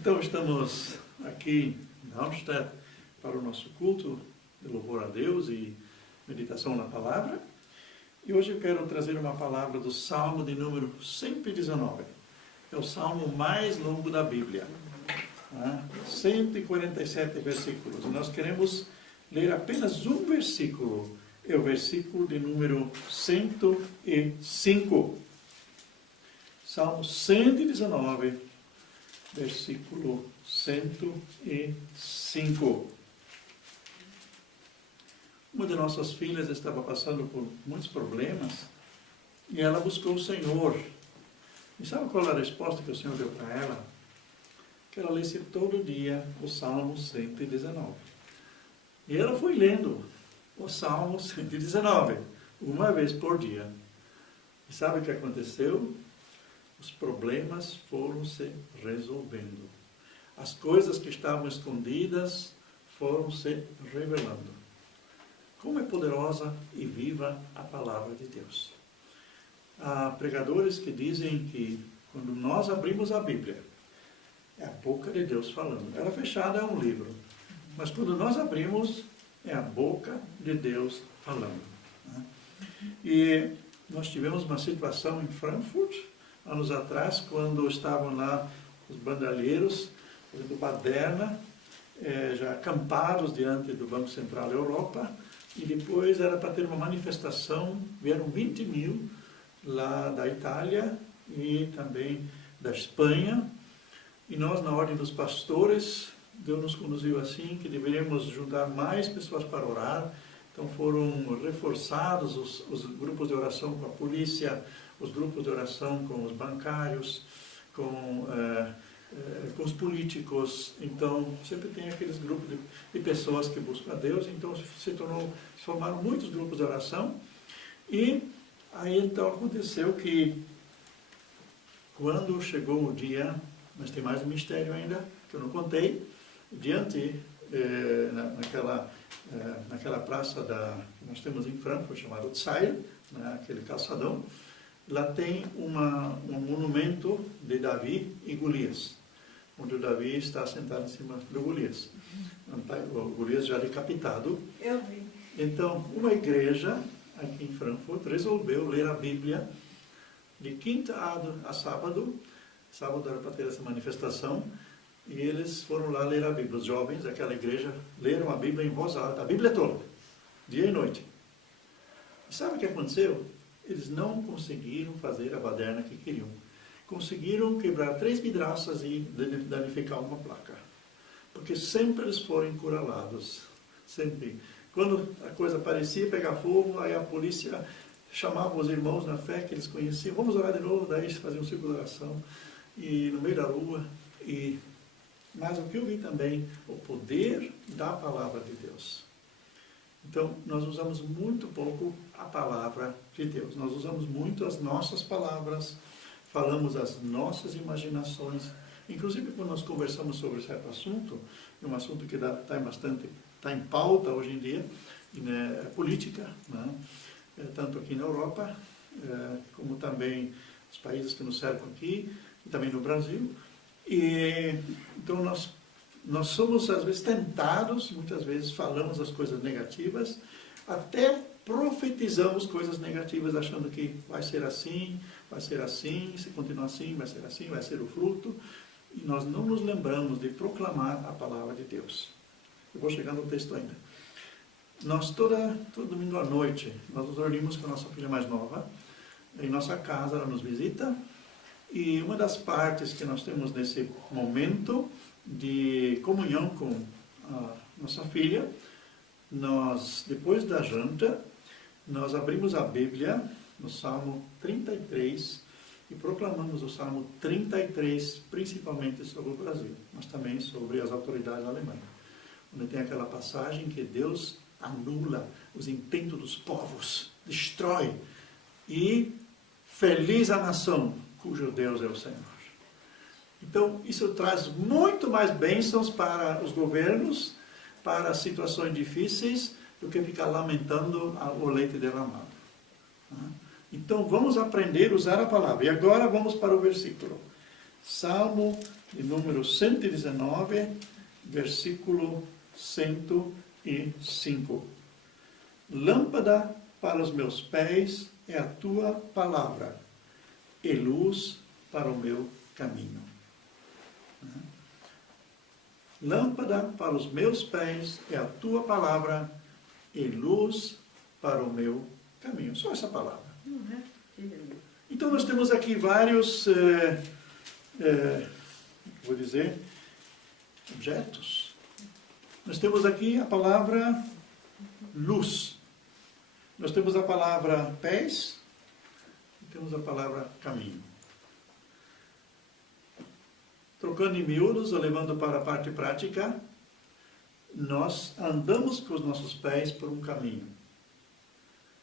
Então estamos aqui em Darmstadt para o nosso culto de louvor a Deus e meditação na palavra. E hoje eu quero trazer uma palavra do Salmo de número 119. É o salmo mais longo da Bíblia. 147 versículos. E nós queremos ler apenas um versículo. É o versículo de número 105. Salmo 119, versículo 105. Uma de nossas filhas estava passando por muitos problemas e ela buscou o Senhor. E sabe qual era a resposta que o Senhor deu para ela? Que ela lesse todo dia o Salmo 119. E ela foi lendo o Salmo 119, uma vez por dia. E sabe o que aconteceu? Os problemas foram se resolvendo. As coisas que estavam escondidas foram se revelando. Como é poderosa e viva a palavra de Deus. Há pregadores que dizem que quando nós abrimos a Bíblia, é a boca de Deus falando. Ela fechada é um livro, mas quando nós abrimos, é a boca de Deus falando. E nós tivemos uma situação em Frankfurt, anos atrás, quando estavam lá os bandalheiros fazendo baderna, já acampados diante do Banco Central da Europa, e depois era para ter uma manifestação, vieram 20 mil lá da Itália e também da Espanha, e nós, na ordem dos pastores, Deus nos conduziu assim, que deveríamos juntar mais pessoas para orar. Então foram reforçados os grupos de oração com a polícia, os grupos de oração com os bancários, com os políticos. Então sempre tem aqueles grupos de pessoas que buscam a Deus. Então se formaram muitos grupos de oração. E aí então aconteceu que quando chegou o dia, mas tem mais um mistério ainda que eu não contei, diante naquela praça que nós temos em Frankfurt, chamada Zeil, aquele calçadão, lá tem um monumento de Davi e Golias, onde o Davi está sentado em cima do Golias. O Golias já decapitado. Eu vi. Então, uma igreja aqui em Frankfurt resolveu ler a Bíblia de quinta a sábado. Sábado era para ter essa manifestação. E eles foram lá ler a Bíblia. Os jovens daquela igreja leram a Bíblia em voz alta, a Bíblia toda, dia e noite. E sabe o que aconteceu? Eles não conseguiram fazer a baderna que queriam. Conseguiram quebrar 3 vidraças e danificar uma placa. Porque sempre eles foram encurralados. Sempre. Quando a coisa parecia pegar fogo, aí a polícia chamava os irmãos na fé que eles conheciam. Vamos orar de novo, daí eles faziam um círculo de oração. E no meio da rua. Mas o que eu vi também, o poder da palavra de Deus. Então, nós usamos muito pouco a palavra de Deus. Nós usamos muito as nossas palavras, falamos as nossas imaginações. Inclusive, quando nós conversamos sobre certo assunto, um assunto que está em pauta hoje em dia, né, política, né, tanto aqui na Europa, como também os países que nos cercam aqui, e também no Brasil. Então nós somos às vezes tentados, muitas vezes falamos as coisas negativas, até profetizamos coisas negativas achando que vai ser assim, se continuar assim, vai ser o fruto, e nós não nos lembramos de proclamar a palavra de Deus. Eu vou chegar no texto ainda. Nós todo domingo à noite, nós nos reunimos com a nossa filha mais nova, em nossa casa, ela nos visita. E uma das partes que nós temos nesse momento de comunhão com a nossa filha, depois da janta, nós abrimos a Bíblia no Salmo 33 e proclamamos o Salmo 33, principalmente sobre o Brasil, mas também sobre as autoridades alemãs, onde tem aquela passagem que Deus anula os intentos dos povos, destrói, e feliz a nação cujo Deus é o Senhor. Então, isso traz muito mais bênçãos para os governos, para situações difíceis, do que ficar lamentando o leite derramado. Então, vamos aprender a usar a palavra. E agora vamos para o versículo. Salmo de número 119, versículo 105. Lâmpada para os meus pés é a tua palavra, e luz para o meu caminho. Lâmpada para os meus pés é a tua palavra, e luz para o meu caminho. Só essa palavra. Então nós temos aqui vários, vou dizer, objetos. Nós temos aqui a palavra luz. Nós temos a palavra pés e temos a palavra caminho. Trocando em miúdos, ou levando para a parte prática, nós andamos com os nossos pés por um caminho.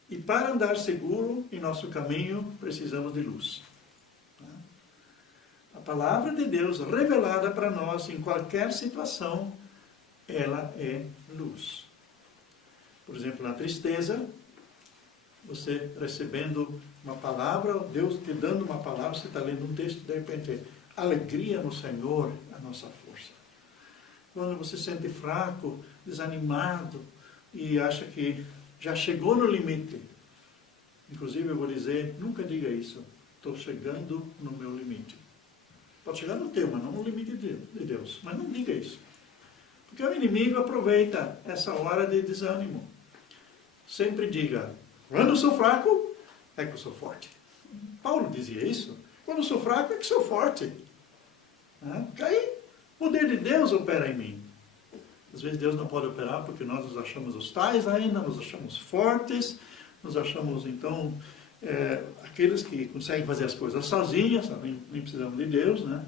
E para andar seguro em nosso caminho, precisamos de luz. A palavra de Deus revelada para nós em qualquer situação, ela é luz. Por exemplo, na tristeza, você recebendo uma palavra, Deus te dando uma palavra, você está lendo um texto, de repente, alegria no Senhor, a nossa força. Quando você se sente fraco, desanimado, e acha que já chegou no limite. Inclusive, eu vou dizer, nunca diga isso. Estou chegando no meu limite. Pode chegar no teu, mas não no limite de Deus. Mas não diga isso. Porque o inimigo aproveita essa hora de desânimo. Sempre diga, quando eu sou fraco, é que eu sou forte. Paulo dizia isso. Quando eu sou fraco, é que sou forte. Porque aí, o poder de Deus opera em mim. Às vezes Deus não pode operar porque nós nos achamos hostais ainda, nos achamos fortes, nos achamos, então, aqueles que conseguem fazer as coisas sozinhos, nem precisamos de Deus, né?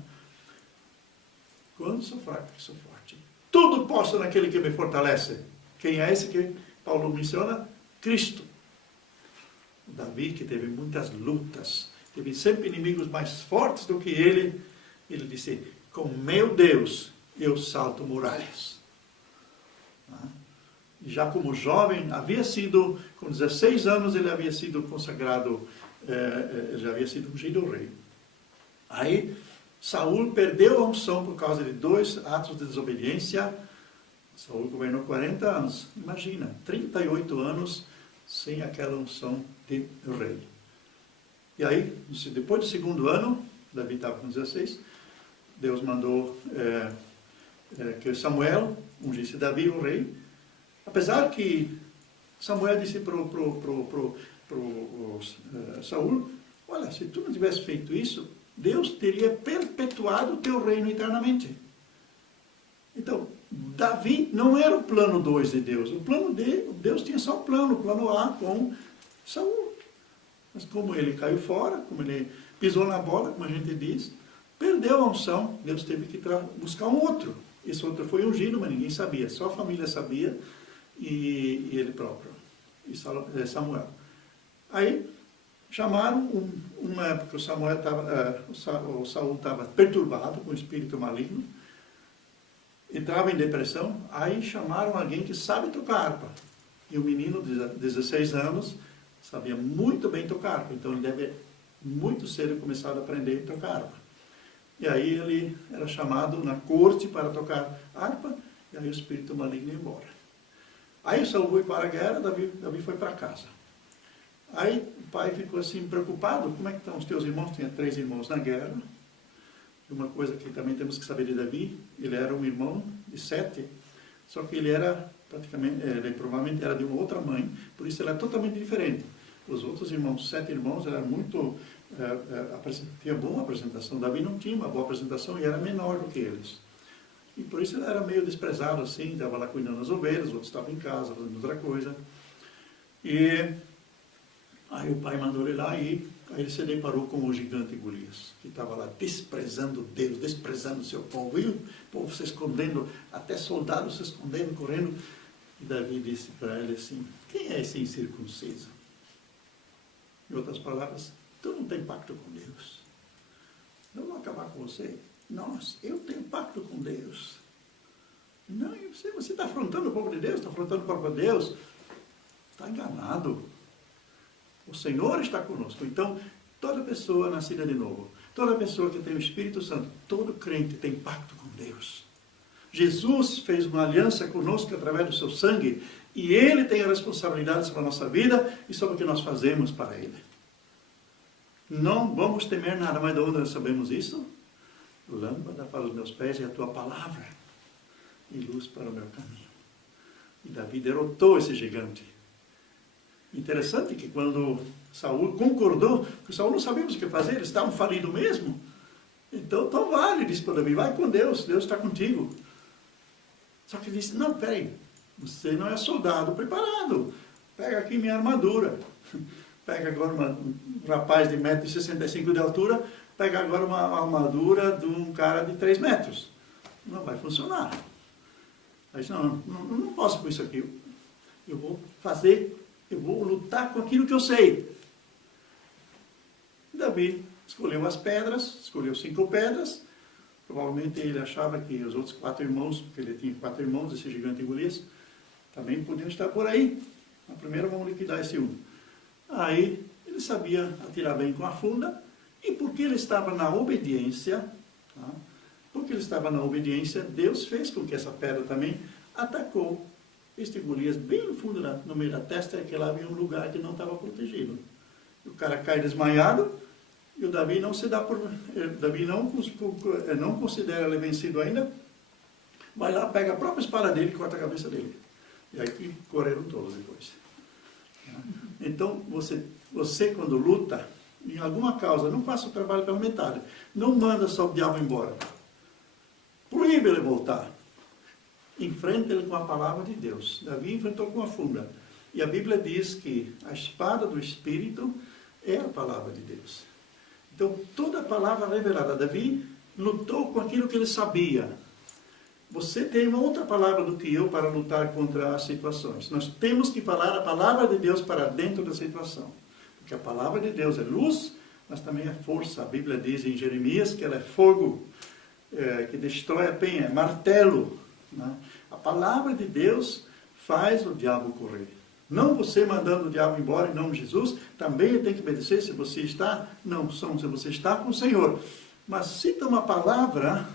Quando sou fraco, que sou forte. Tudo posso naquele que me fortalece. Quem é esse que Paulo menciona? Cristo. Davi, que teve muitas lutas, teve sempre inimigos mais fortes do que ele disse, com meu Deus eu salto muralhas. Já como jovem, com 16 anos, ele havia sido consagrado, já havia sido ungido rei. Aí, Saul perdeu a unção por causa de 2 atos de desobediência. Saul governou 40 anos. Imagina, 38 anos sem aquela unção de rei. E aí, depois do 2º ano, Davi estava com 16, Deus mandou que Samuel ungisse Davi o rei. Apesar que Samuel disse para Saul, olha, se tu não tivesse feito isso, Deus teria perpetuado o teu reino eternamente. Então, Davi não era o plano 2 de Deus. Deus tinha só o plano A com Saul. Mas como ele caiu fora, como ele pisou na bola, como a gente diz, perdeu a unção, Deus teve que buscar um outro. Esse outro foi ungido, mas ninguém sabia, só a família sabia e ele próprio, e Samuel. Aí chamaram uma época, o Saul estava perturbado com o espírito maligno, entrava em depressão, aí chamaram alguém que sabe tocar harpa. E o menino de 16 anos sabia muito bem tocar harpa, então ele deve muito cedo começar a aprender a tocar harpa. E aí ele era chamado na corte para tocar harpa, e aí o espírito maligno ia embora. Aí o Saul foi para a guerra, Davi foi para casa. Aí o pai ficou assim preocupado, como é que estão os teus irmãos? Tinha 3 irmãos na guerra. E uma coisa que também temos que saber de Davi, ele era um irmão de 7, só que ele era ele provavelmente era de uma outra mãe, por isso ele é totalmente diferente. Os outros irmãos, 7 irmãos, eram muito, tinha boa apresentação. Davi não tinha uma boa apresentação e era menor do que eles. E por isso ele era meio desprezado assim, estava lá cuidando das ovelhas, os outros estavam em casa, fazendo outra coisa. E aí o pai mandou ele lá e aí ele se deparou com o gigante Golias, que estava lá desprezando Deus, desprezando o seu povo. E o povo se escondendo, até soldados se escondendo, correndo. E Davi disse para ele assim, quem é esse incircunciso? Em outras palavras, tu não tem pacto com Deus. Eu vou acabar com você. Nossa, eu tenho pacto com Deus. Não, você está afrontando o povo de Deus, está afrontando o povo de Deus. Está enganado. O Senhor está conosco. Então, toda pessoa nascida de novo, Toda pessoa que tem o Espírito Santo, todo crente tem pacto com Deus. Jesus fez uma aliança conosco através do seu sangue, e Ele tem a responsabilidade sobre a nossa vida e sobre o que nós fazemos para Ele. Não vamos temer nada, mas de onde nós sabemos isso? Lâmpada para os meus pés é a tua palavra, e luz para o meu caminho. E Davi derrotou esse gigante. Interessante que quando Saul concordou, porque Saul não sabia o que fazer, eles estavam falidos mesmo. Então vale, disse para Davi, vai com Deus, Deus está contigo. Só que ele disse, não, peraí, você não é soldado preparado. Pega aqui minha armadura. Pega agora um rapaz de 1,65 m de altura, pega agora uma armadura de um cara de 3 metros. Não vai funcionar. Aí disse, não posso com isso aqui. Eu vou lutar com aquilo que eu sei. Davi escolheu as pedras, escolheu 5 pedras. Provavelmente ele achava que os outros 4 irmãos, porque ele tinha 4 irmãos, esse gigante Golias, também podiam estar por aí. Na primeira vamos liquidar esse um. Aí ele sabia atirar bem com a funda, e porque ele estava na obediência, tá? Porque ele estava na obediência, Deus fez com que essa pedra também atacou este Golias bem no fundo, no meio da testa, que lá havia um lugar que não estava protegido. O cara cai desmaiado, e o Davi não se dá por... Davi não considera ele vencido ainda, vai lá, pega a própria espada dele e corta a cabeça dele. E aí que correram todos depois. Então, você quando luta, em alguma causa, não faça o trabalho pela metade. Não manda só o diabo embora. Proíbe ele voltar. Enfrenta ele com a palavra de Deus. Davi enfrentou com a funda. E a Bíblia diz que a espada do Espírito é a palavra de Deus. Então, toda a palavra revelada. Davi lutou com aquilo que ele sabia. Você tem uma outra palavra do que eu para lutar contra as situações. Nós temos que falar a palavra de Deus para dentro da situação. Porque a palavra de Deus é luz, mas também é força. A Bíblia diz em Jeremias que ela é fogo, que destrói a penha, é martelo. Né? A palavra de Deus faz o diabo correr. Não você mandando o diabo embora em nome de Jesus, também ele tem que obedecer se você está, se você está com o Senhor. Mas cita uma palavra,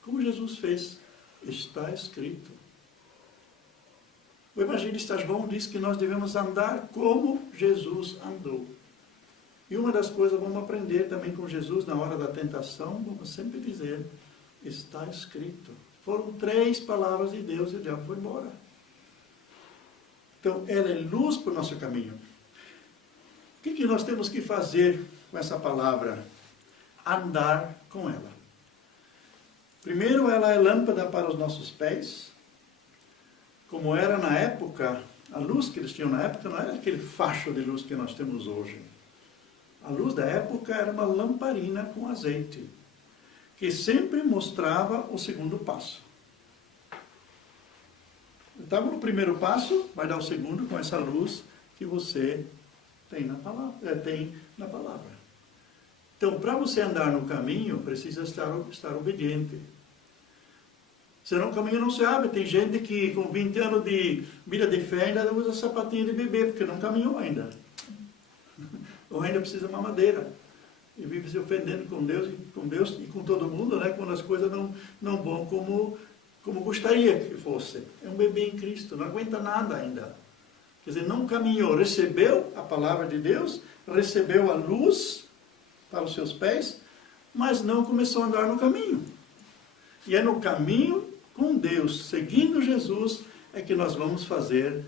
como Jesus fez, está escrito. O evangelista João diz que nós devemos andar como Jesus andou. E uma das coisas que vamos aprender também com Jesus na hora da tentação, vamos sempre dizer, está escrito. Foram 3 palavras de Deus e o diabo foi embora. Então, ela é luz para o nosso caminho. O que nós temos que fazer com essa palavra? Andar com ela. Primeiro, ela é lâmpada para os nossos pés. Como era na época, a luz que eles tinham na época não era aquele facho de luz que nós temos hoje. A luz da época era uma lamparina com azeite, que sempre mostrava o segundo passo. Estava no primeiro passo, vai dar o segundo com essa luz que você tem na palavra. Então, para você andar no caminho, precisa estar obediente. Senão o caminho não se abre. Tem gente que com 20 anos de vida de fé ainda usa sapatinho de bebê, porque não caminhou ainda. Ou ainda precisa de mamadeira. E vive se ofendendo com Deus e com todo mundo, né? Quando as coisas não vão como gostaria que fosse. É um bebê em Cristo, não aguenta nada ainda. Quer dizer, não caminhou, recebeu a palavra de Deus, recebeu a luz para os seus pés, mas não começou a andar no caminho. E é no caminho com Deus, seguindo Jesus, é que nós vamos fazer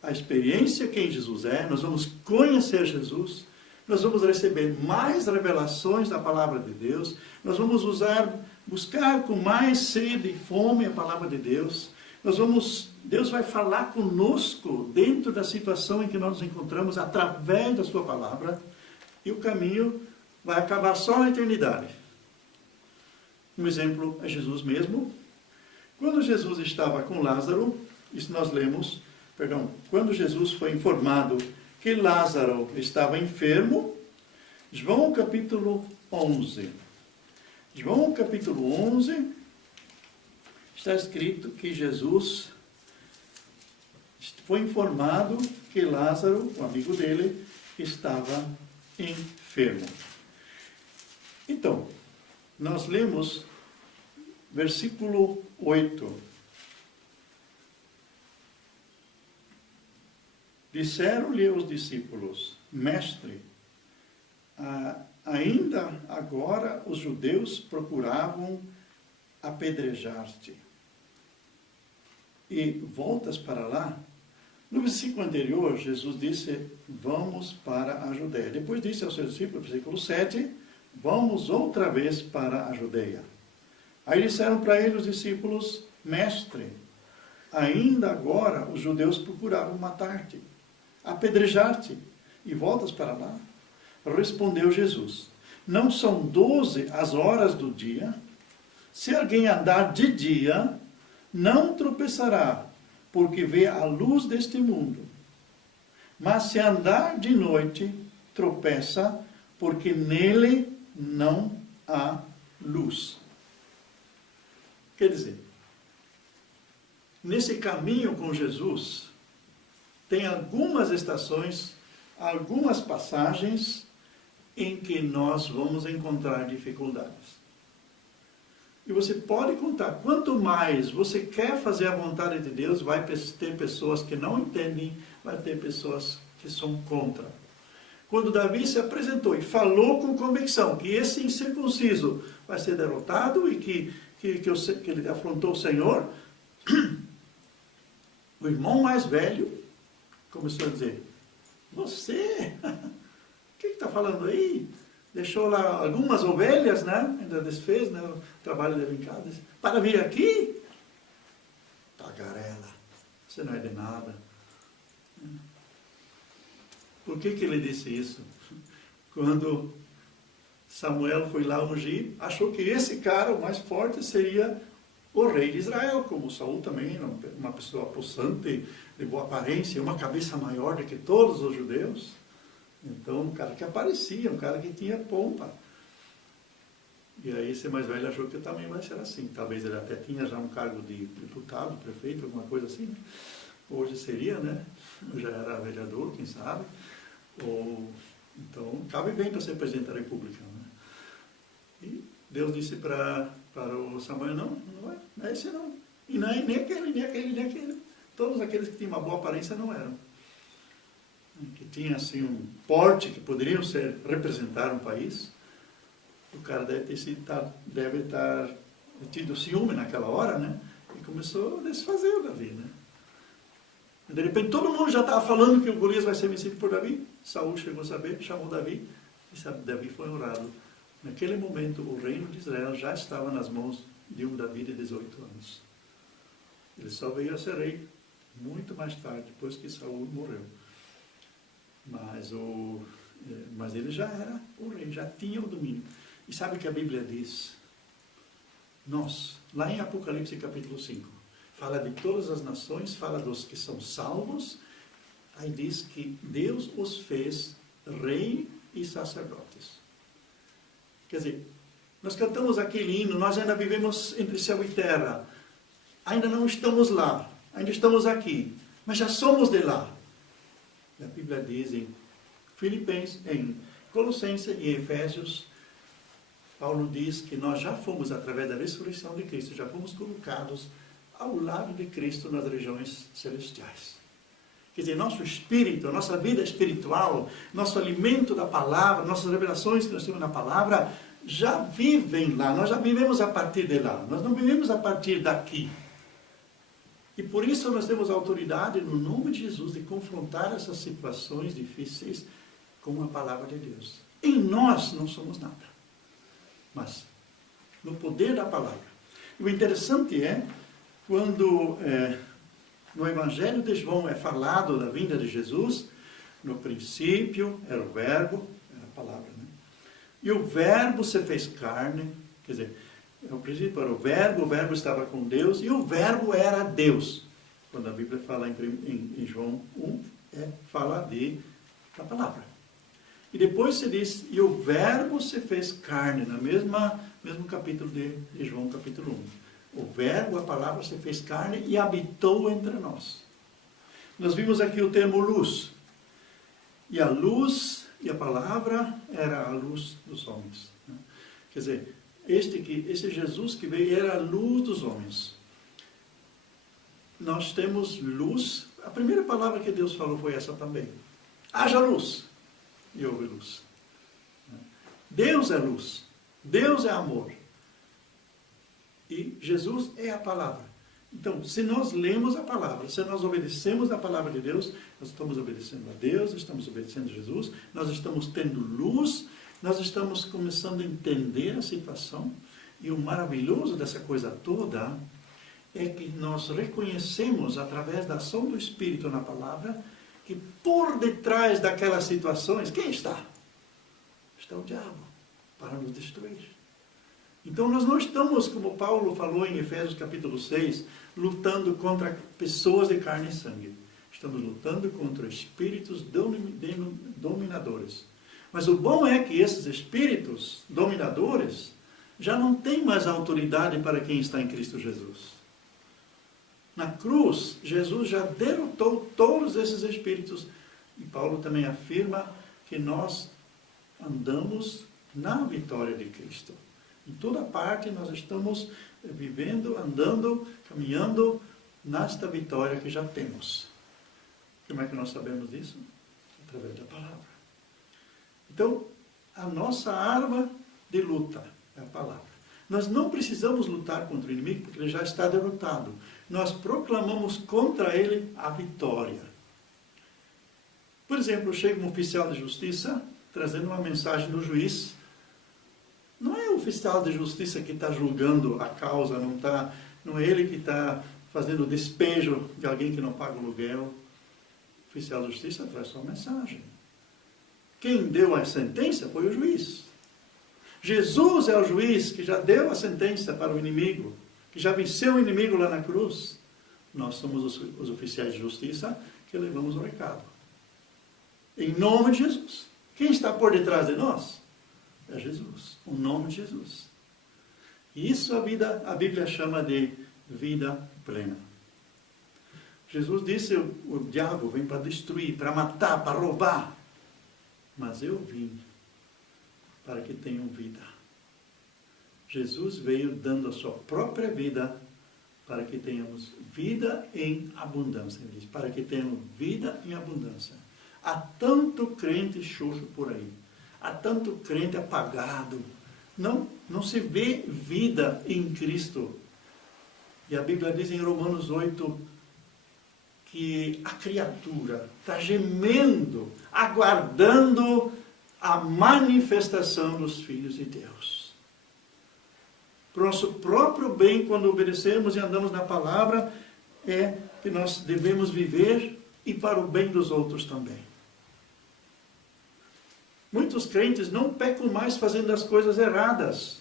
a experiência quem Jesus é, nós vamos conhecer Jesus, nós vamos receber mais revelações da palavra de Deus, nós vamos buscar com mais sede e fome a palavra de Deus, Deus vai falar conosco dentro da situação em que nós nos encontramos através da sua palavra, e o caminho vai acabar só na eternidade. Um exemplo é Jesus mesmo. Quando Jesus estava com Lázaro, isso nós lemos, quando Jesus foi informado que Lázaro estava enfermo, João capítulo 11. João capítulo 11, está escrito que Jesus foi informado que Lázaro, o amigo dele, estava enfermo. Então, nós lemos versículo 8. Disseram-lhe os discípulos: Mestre, ainda agora os judeus procuravam apedrejar-te. E voltas para lá? No versículo anterior, Jesus disse: vamos para a Judeia. Depois disse aos seus discípulos, versículo 7, vamos outra vez para a Judeia. Aí disseram para ele os discípulos: Mestre, ainda agora os judeus procuravam matar-te, apedrejar-te, e voltas para lá? Respondeu Jesus: não são 12 as horas do dia? Se alguém andar de dia, não tropeçará, porque vê a luz deste mundo. Mas se andar de noite, tropeça, porque nele não há luz. Quer dizer, nesse caminho com Jesus, tem algumas estações, algumas passagens em que nós vamos encontrar dificuldades. E você pode contar, quanto mais você quer fazer a vontade de Deus, vai ter pessoas que não entendem, vai ter pessoas que são contra. Quando Davi se apresentou e falou com convicção que esse incircunciso vai ser derrotado e que ele afrontou o Senhor, o irmão mais velho começou a dizer: você, o que está falando aí? Deixou lá algumas ovelhas, né? Ainda desfez, né? O trabalho dele em casa. Para vir aqui? Tagarela, você não é de nada. Por que ele disse isso? Quando Samuel foi lá ungir, achou que esse cara, o mais forte, seria o rei de Israel, como Saul também, uma pessoa possante, de boa aparência, uma cabeça maior do que todos os judeus. Então, um cara que aparecia, um cara que tinha pompa. E aí, esse mais velho achou que também vai ser assim. Talvez ele até tinha já um cargo de deputado, prefeito, alguma coisa assim. Né? Hoje seria, né? Já era vereador, quem sabe. Então, cabe bem para ser presidente da República. Né? E Deus disse para o Samuel: não é esse não. E nem aquele. Todos aqueles que tinham uma boa aparência não eram. Que tinha assim um porte que poderiam representar um país. O cara deve estar tido ciúme naquela hora, né? E começou a desfazer o Davi, né? E de repente todo mundo já estava falando que o Golias vai ser vencido por Davi. Saul chegou a saber, chamou Davi, e Davi foi honrado. Naquele momento o reino de Israel já estava nas mãos de um Davi de 18 anos. Ele só veio a ser rei muito mais tarde, depois que Saul morreu. Mas ele já era o rei, já tinha o domínio. E sabe o que a Bíblia diz? Nós, lá em Apocalipse capítulo 5, fala de todas as nações, fala dos que são salvos, aí diz que Deus os fez rei e sacerdotes. Quer dizer, nós cantamos aquele hino, nós ainda vivemos entre céu e terra, ainda não estamos lá, ainda estamos aqui, mas já somos de lá. A Bíblia diz em Filipenses, em Colossenses e Efésios, Paulo diz que nós já fomos, através da ressurreição de Cristo, já fomos colocados ao lado de Cristo nas regiões celestiais. Quer dizer, nosso espírito, nossa vida espiritual, nosso alimento da palavra, nossas revelações que nós temos na palavra, já vivem lá, nós já vivemos a partir de lá, nós não vivemos a partir daqui. E por isso nós temos a autoridade, no nome de Jesus, de confrontar essas situações difíceis com a palavra de Deus. Em nós não somos nada, mas no poder da palavra. E o interessante é, quando no Evangelho de João é falado da vinda de Jesus, no princípio era o verbo, era a palavra, né? E o verbo se fez carne, quer dizer, no princípio era o verbo estava com Deus, e o verbo era Deus. Quando a Bíblia fala em João 1, fala da palavra. E depois se diz, e o verbo se fez carne, no mesmo capítulo de João, capítulo 1. O verbo, a palavra, se fez carne e habitou entre nós. Nós vimos aqui o termo luz. E a luz e a palavra era a luz dos homens. Quer dizer, esse Jesus que veio era a luz dos homens. Nós temos luz. A primeira palavra que Deus falou foi essa também. Haja luz. E houve luz. Deus é luz. Deus é amor. E Jesus é a palavra. Então, se nós lemos a palavra, se nós obedecemos a palavra de Deus, nós estamos obedecendo a Deus, estamos obedecendo a Jesus, nós estamos tendo luz, nós estamos começando a entender a situação. E o maravilhoso dessa coisa toda é que nós reconhecemos, através da ação do Espírito na palavra, que por detrás daquelas situações, quem está? Está o diabo, para nos destruir. Então nós não estamos, como Paulo falou em Efésios capítulo 6, lutando contra pessoas de carne e sangue. Estamos lutando contra espíritos dominadores. Mas o bom é que esses espíritos dominadores já não têm mais autoridade para quem está em Cristo Jesus. Na cruz, Jesus já derrotou todos esses espíritos. E Paulo também afirma que nós andamos na vitória de Cristo. Em toda parte nós estamos vivendo, andando, caminhando nesta vitória que já temos. Como é que nós sabemos disso? Através da palavra. Então, a nossa arma de luta é a palavra. Nós não precisamos lutar contra o inimigo porque ele já está derrotado. Nós proclamamos contra ele a vitória. Por exemplo, chega um oficial de justiça trazendo uma mensagem do juiz. Não é o oficial de justiça que está julgando a causa, não é ele que está fazendo o despejo de alguém que não paga o aluguel. O oficial de justiça traz sua mensagem. Quem deu a sentença foi o juiz. Jesus é o juiz que já deu a sentença para o inimigo, que já venceu o inimigo lá na cruz. Nós somos os oficiais de justiça que levamos o recado. Em nome de Jesus. Quem está por detrás de nós? É Jesus. O nome de Jesus. E isso a Bíblia chama de vida plena. Jesus disse, o diabo vem para destruir, para matar, para roubar. Mas eu vim para que tenham vida. Jesus veio dando a sua própria vida para que tenhamos vida em abundância. Ele diz, para que tenham vida em abundância. Há tanto crente xoxo por aí. Há tanto crente apagado. Não se vê vida em Cristo. E a Bíblia diz em Romanos 8 que a criatura está gemendo, aguardando a manifestação dos filhos de Deus. Para o nosso próprio bem, quando obedecemos e andamos na palavra, é que nós devemos viver e para o bem dos outros também. Muitos crentes não pecam mais fazendo as coisas erradas.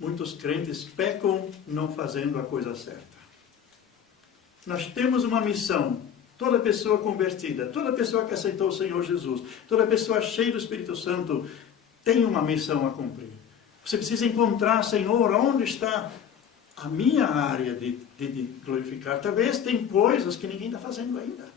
Muitos crentes pecam não fazendo a coisa certa. Nós temos uma missão. Toda pessoa convertida, toda pessoa que aceitou o Senhor Jesus, toda pessoa cheia do Espírito Santo tem uma missão a cumprir. Você precisa encontrar, Senhor, onde está a minha área de glorificar. Talvez tem coisas que ninguém está fazendo ainda.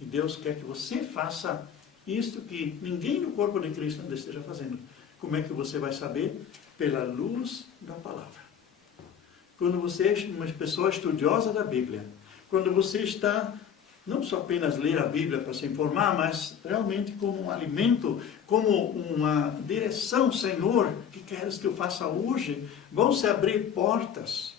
E Deus quer que você faça isto que ninguém no corpo de Cristo ainda esteja fazendo. Como é que você vai saber? Pela luz da palavra. Quando você é uma pessoa estudiosa da Bíblia, quando você está, não só apenas ler a Bíblia para se informar, mas realmente como um alimento, como uma direção, Senhor, o que queres que eu faça hoje? Vão se abrir portas.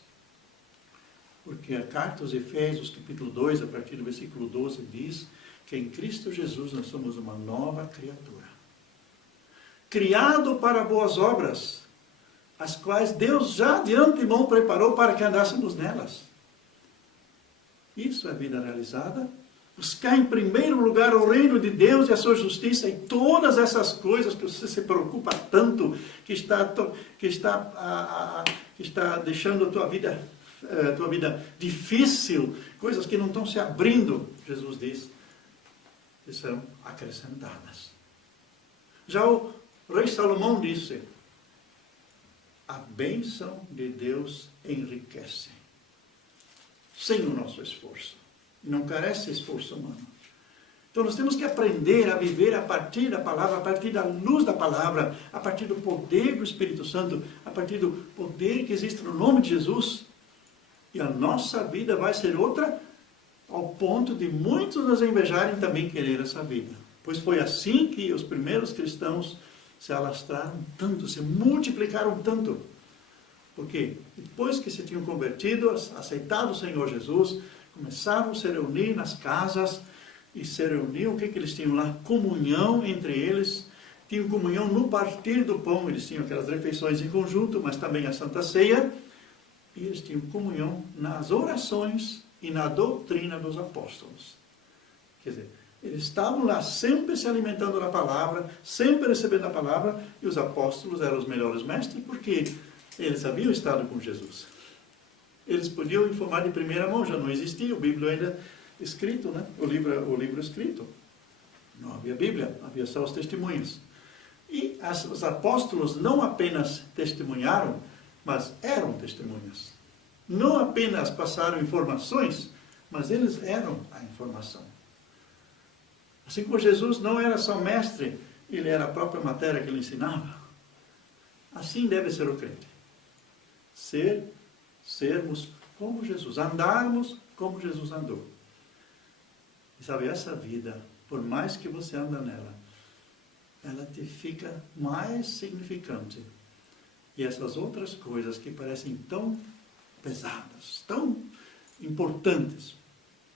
Porque a carta aos Efésios, capítulo 2, a partir do versículo 12, diz que em Cristo Jesus nós somos uma nova criatura. Criado para boas obras, as quais Deus já de antemão preparou para que andássemos nelas. Isso é vida realizada. Buscar em primeiro lugar o reino de Deus e a sua justiça e todas essas coisas que você se preocupa tanto, que está deixando a tua vida difícil, coisas que não estão se abrindo, Jesus diz, que serão acrescentadas. Já o rei Salomão disse, a bênção de Deus enriquece, sem o nosso esforço. Não carece esforço humano. Então nós temos que aprender a viver a partir da palavra, a partir da luz da palavra, a partir do poder do Espírito Santo, a partir do poder que existe no nome de Jesus. E a nossa vida vai ser outra, ao ponto de muitos nos invejarem também querer essa vida. Pois foi assim que os primeiros cristãos se alastraram tanto, se multiplicaram tanto. Porque depois que se tinham convertido, aceitado o Senhor Jesus, começaram a se reunir nas casas, e se reuniam, o que eles tinham lá? Comunhão entre eles, tinham comunhão no partir do pão, eles tinham aquelas refeições em conjunto, mas também a Santa Ceia, e eles tinham comunhão nas orações e na doutrina dos apóstolos. Quer dizer, eles estavam lá sempre se alimentando da palavra, sempre recebendo a palavra, e os apóstolos eram os melhores mestres, porque eles haviam estado com Jesus. Eles podiam informar de primeira mão, já não existia o Bíblia ainda escrito, né? O livro escrito. Não havia Bíblia, havia só os testemunhos. E os apóstolos não apenas testemunharam, mas eram testemunhas. Não apenas passaram informações, mas eles eram a informação. Assim como Jesus não era só mestre, ele era a própria matéria que ele ensinava. Assim deve ser o crente. Sermos como Jesus, andarmos como Jesus andou. E sabe, essa vida, por mais que você anda nela, ela te fica mais significante. E essas outras coisas que parecem tão pesadas, tão importantes,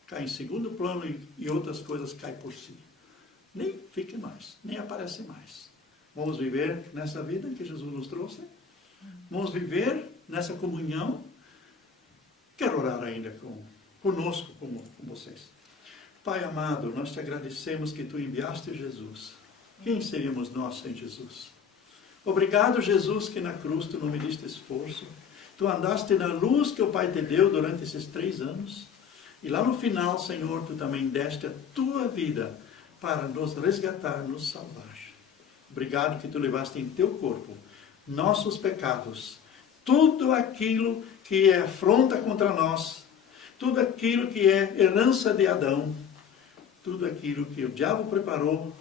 caem em segundo plano e outras coisas caem por si. Nem fica mais, nem aparece mais. Vamos viver nessa vida que Jesus nos trouxe. Vamos viver nessa comunhão. Quero orar ainda conosco, com vocês. Pai amado, nós te agradecemos que tu enviaste Jesus. Quem seríamos nós sem Jesus? Obrigado, Jesus, que na cruz tu não me diste esforço. Tu andaste na luz que o Pai te deu durante esses 3 anos. E lá no final, Senhor, tu também deste a tua vida para nos resgatar, nos salvar. Obrigado que tu levaste em teu corpo nossos pecados. Tudo aquilo que é afronta contra nós. Tudo aquilo que é herança de Adão. Tudo aquilo que o diabo preparou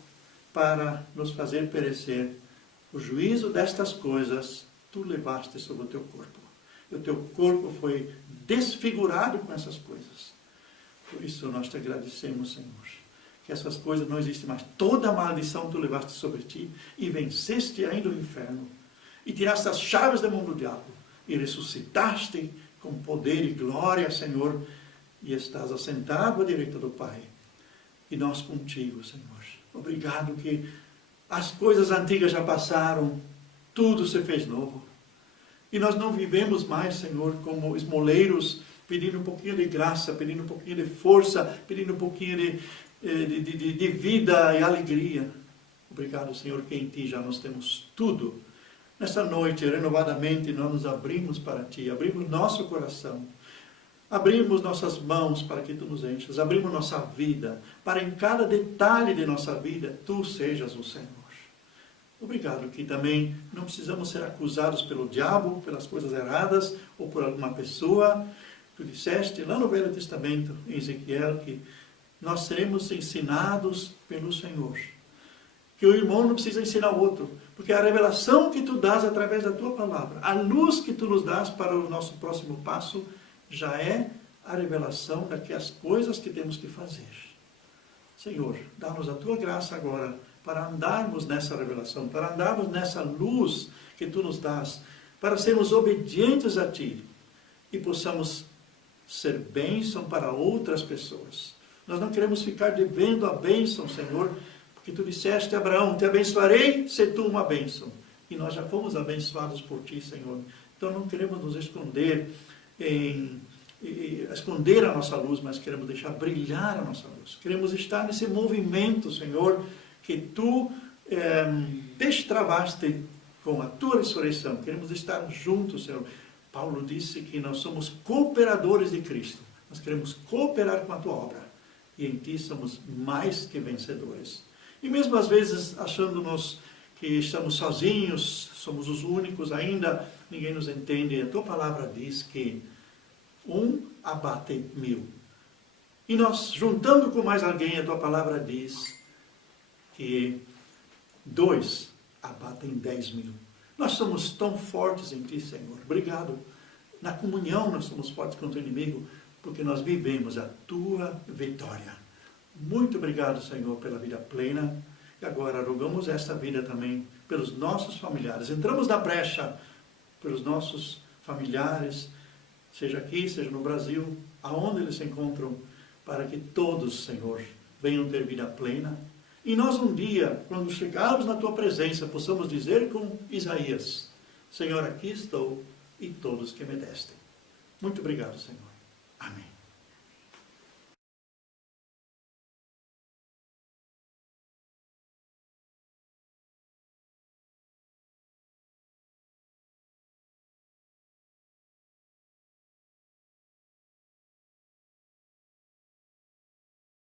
para nos fazer perecer. O juízo destas coisas, tu levaste sobre o teu corpo. E o teu corpo foi desfigurado com essas coisas. Por isso nós te agradecemos, Senhor. Que essas coisas não existem mais. Toda a maldição tu levaste sobre ti e venceste ainda o inferno. E tiraste as chaves da mão do diabo. E ressuscitaste com poder e glória, Senhor. E estás assentado à direita do Pai. E nós contigo, Senhor. Obrigado que as coisas antigas já passaram, tudo se fez novo. E nós não vivemos mais, Senhor, como esmoleiros, pedindo um pouquinho de graça, pedindo um pouquinho de força, pedindo um pouquinho de vida e alegria. Obrigado, Senhor, que em Ti já nós temos tudo. Nesta noite, renovadamente, nós nos abrimos para Ti, abrimos nosso coração. Abrimos nossas mãos para que Tu nos enchas. Abrimos nossa vida, para em cada detalhe de nossa vida, Tu sejas o Senhor. Obrigado que também não precisamos ser acusados pelo diabo, pelas coisas erradas, ou por alguma pessoa. Tu disseste lá no Velho Testamento, em Ezequiel, que nós seremos ensinados pelo Senhor. Que o irmão não precisa ensinar o outro, porque a revelação que Tu dás através da Tua palavra, a luz que Tu nos dás para o nosso próximo passo, já é a revelação daquelas coisas que temos que fazer. Senhor, dá-nos a Tua graça agora para andarmos nessa revelação, para andarmos nessa luz que Tu nos dás, para sermos obedientes a Ti e possamos ser bênção para outras pessoas. Nós não queremos ficar devendo a bênção, Senhor, porque Tu disseste a Abraão, te abençoarei, se tu uma bênção. E nós já fomos abençoados por Ti, Senhor. Então não queremos nos esconder esconder a nossa luz, mas queremos deixar brilhar a nossa luz. Queremos estar nesse movimento, Senhor, que Tu destravaste com a Tua ressurreição. Queremos estar juntos, Senhor. Paulo disse que nós somos cooperadores de Cristo. Nós queremos cooperar com a Tua obra. E em Ti somos mais que vencedores. E mesmo às vezes achando-nos que estamos sozinhos, somos os únicos ainda, ninguém nos entende. A Tua palavra diz que 1 abate 1000, E nós, juntando com mais alguém, a tua palavra diz que 2 abatem 10.000. Nós somos tão fortes em ti, Senhor. Obrigado. Na comunhão nós somos fortes contra o inimigo, porque nós vivemos a tua vitória. Muito obrigado, Senhor, pela vida plena. E agora rogamos esta vida também pelos nossos familiares. Entramos na brecha pelos nossos familiares, seja aqui, seja no Brasil, aonde eles se encontram, para que todos, Senhor, venham ter vida plena. E nós um dia, quando chegarmos na tua presença, possamos dizer com Isaías: Senhor, aqui estou e todos que me destem. Muito obrigado, Senhor. Amém.